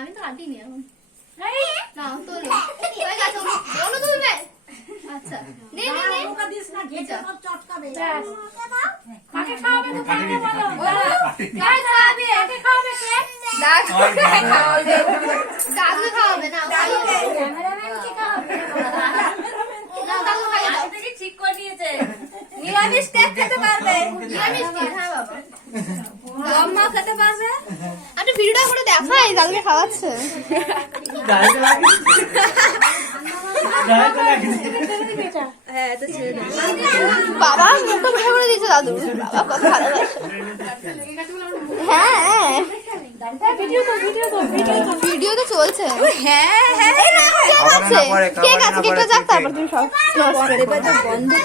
আমি তো হাঁটিনি এখন না তো হয়ে গেছে বলো তুমি আচ্ছা নে নে নে ওটা দিস না ঘেটে সব চটকাবে কাকে খাওয়াবে তো কাকে বলো কাকে খাওয়াবে কাকে খাওয়াবে কে দাদু খাওয়াবে না ক্যামেরাম্যান কি খাওয়াবে না দাদু খাইয়ে দাও থেকে ঠিক করে দিয়েছে নিরামিষ কে খেতে পারবে নিরামিষ কে হ্যাঁ বাবা আম্মা খেতে পারবে আরে ভিডিওটা করে দেখাই দাদুকে খাওয়াচ্ছে গায়ে লাগে হ্যাঁ তো ছেড়ে দাও বাবা মুখটা উঠে করে দিয়েছে দাদু বাবা কত ভালোবাসে হ্যাঁ ভিডিও তো চলছে হ্যাঁ হ্যাঁ কেক আছে কেকটা যাক তারপর তুমি সব বন্ধ